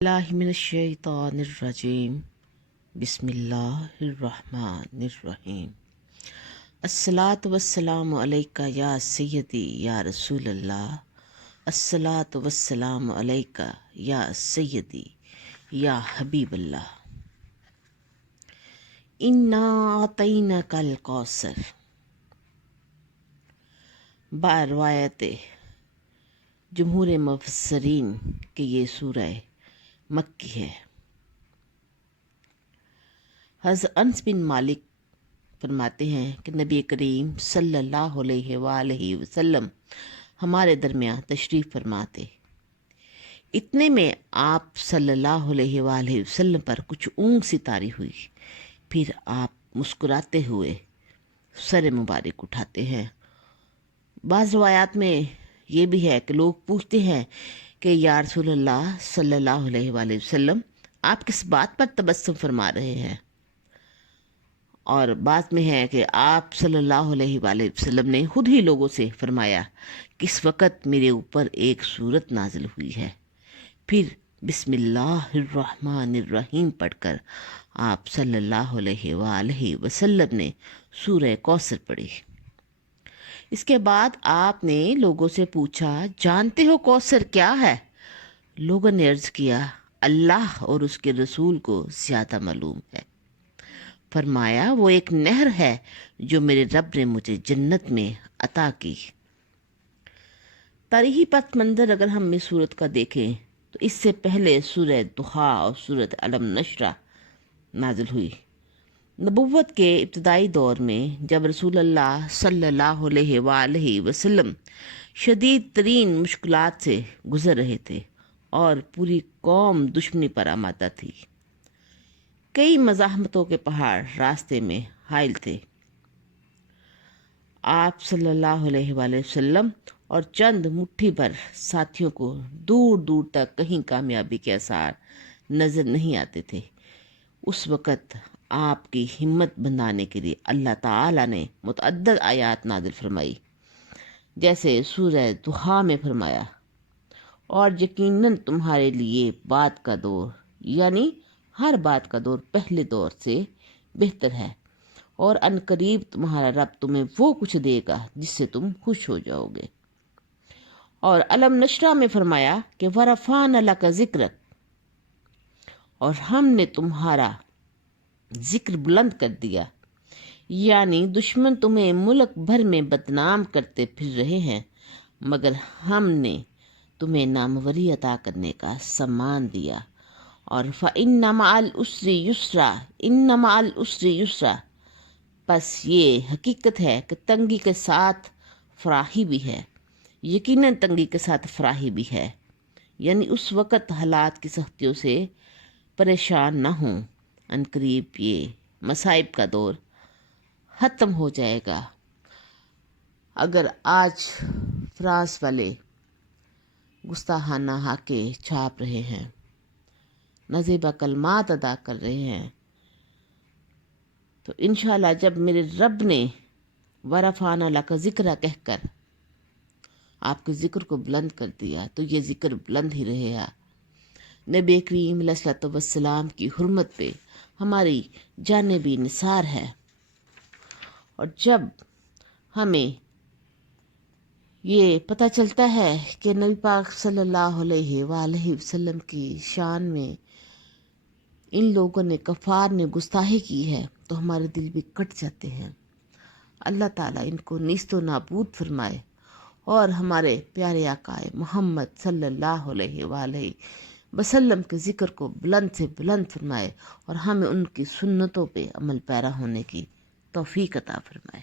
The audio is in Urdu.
اللہ من الشیطان الرجیم بسم اللہ الرحمن الرحیم الصلاۃ والسلام علیکہ یا سیدی یا رسول اللہ الصلاۃ والسلام علیکہ یا سیدی یا حبیب اللہ انا اعطیناک الکوثر۔ روایت جمہور مفسرین کہ یہ سورہ مکی ہے۔ حضرت انس بن مالک فرماتے ہیں کہ نبی کریم صلی اللہ علیہ وآلہ وسلم ہمارے درمیان تشریف فرماتے، اتنے میں آپ صلی اللہ علیہ وآلہ وسلم پر کچھ اونگ سی طاری ہوئی، پھر آپ مسکراتے ہوئے سر مبارک اٹھاتے ہیں۔ بعض روایات میں یہ بھی ہے کہ لوگ پوچھتے ہیں کہ یا رسول اللہ صلی اللہ علیہ وآلہ وسلم آپ کس بات پر تبسم فرما رہے ہیں، اور بات میں ہے کہ آپ صلی اللہ علیہ وآلہ وسلم نے خود ہی لوگوں سے فرمایا کہ اس وقت میرے اوپر ایک سورت نازل ہوئی ہے، پھر بسم اللہ الرحمن الرحیم پڑھ کر آپ صلی اللہ علیہ وآلہ وسلم نے سورہ کوثر پڑھی۔ اس کے بعد آپ نے لوگوں سے پوچھا، جانتے ہو کوثر کیا ہے؟ لوگوں نے عرض کیا، اللہ اور اس کے رسول کو زیادہ معلوم ہے۔ فرمایا، وہ ایک نہر ہے جو میرے رب نے مجھے جنت میں عطا کی۔ تاریخی پس منظر اگر ہم اس صورت کا دیکھیں تو اس سے پہلے سورہ ضحیٰ اور سورۃ علم نشرہ نازل ہوئی۔ نبوت کے ابتدائی دور میں جب رسول اللہ صلی اللہ علیہ وآلہ وسلم شدید ترین مشکلات سے گزر رہے تھے اور پوری قوم دشمنی پر آمادہ تھی، کئی مزاحمتوں کے پہاڑ راستے میں حائل تھے، آپ صلی اللہ علیہ وآلہ وسلم اور چند مٹھی بھر ساتھیوں کو دور دور تک کہیں کامیابی کے آثار نظر نہیں آتے تھے۔ اس وقت آپ کی ہمت بندھانے کے لیے اللہ تعالیٰ نے متعدد آیات نازل فرمائی، جیسے سورہ ضحیٰ میں فرمایا، اور یقیناً تمہارے لیے بات کا دور، یعنی ہر بات کا دور پہلے دور سے بہتر ہے، اور ان قریب تمہارا رب تمہیں وہ کچھ دے گا جس سے تم خوش ہو جاؤ گے۔ اور علم نشرہ میں فرمایا کہ وَرَفَعْنَا لَكَ ذِكْرَكَ، اور ہم نے تمہارا ذکر بلند کر دیا، یعنی دشمن تمہیں ملک بھر میں بدنام کرتے پھر رہے ہیں، مگر ہم نے تمہیں ناموری عطا کرنے کا سامان دیا۔ اور فَإِنَّ مَعَ الْعُسْرِ يُسْرًا، إِنَّ مَعَ الْعُسْرِ يُسْرًا، پس یہ حقیقت ہے کہ تنگی کے ساتھ فراخی بھی ہے، یقیناً تنگی کے ساتھ فراخی بھی ہے، یعنی اس وقت حالات کی سختیوں سے پریشان نہ ہوں، ان قریب یہ مصائب کا دور ختم ہو جائے گا۔ اگر آج فرانس والے گستاخانہ حقے چھاپ رہے ہیں، نازیبا کلمات ادا کر رہے ہیں، تو انشاءاللہ جب میرے رب نے وَرَفَعْنَا لَكَ ذِكْرَكَ کہہ کر آپ کے ذکر کو بلند کر دیا تو یہ ذکر بلند ہی رہے گا۔ نبی کریم علیہ الصلوۃ والسلام کی حرمت پہ ہماری جانیں بھی نثار ہے، اور جب ہمیں یہ پتہ چلتا ہے کہ نبی پاک صلی اللہ علیہ وآلہ وسلم کی شان میں ان لوگوں نے کفار نے گستاخی کی ہے تو ہمارے دل بھی کٹ جاتے ہیں۔ اللہ تعالیٰ ان کو نیست و نابود فرمائے، اور ہمارے پیارے آقا محمد صلی اللہ علیہ وآلہ وسلم کے ذکر کو بلند سے بلند فرمائے، اور ہمیں ان کی سنتوں پہ عمل پیرا ہونے کی توفیق عطا فرمائے۔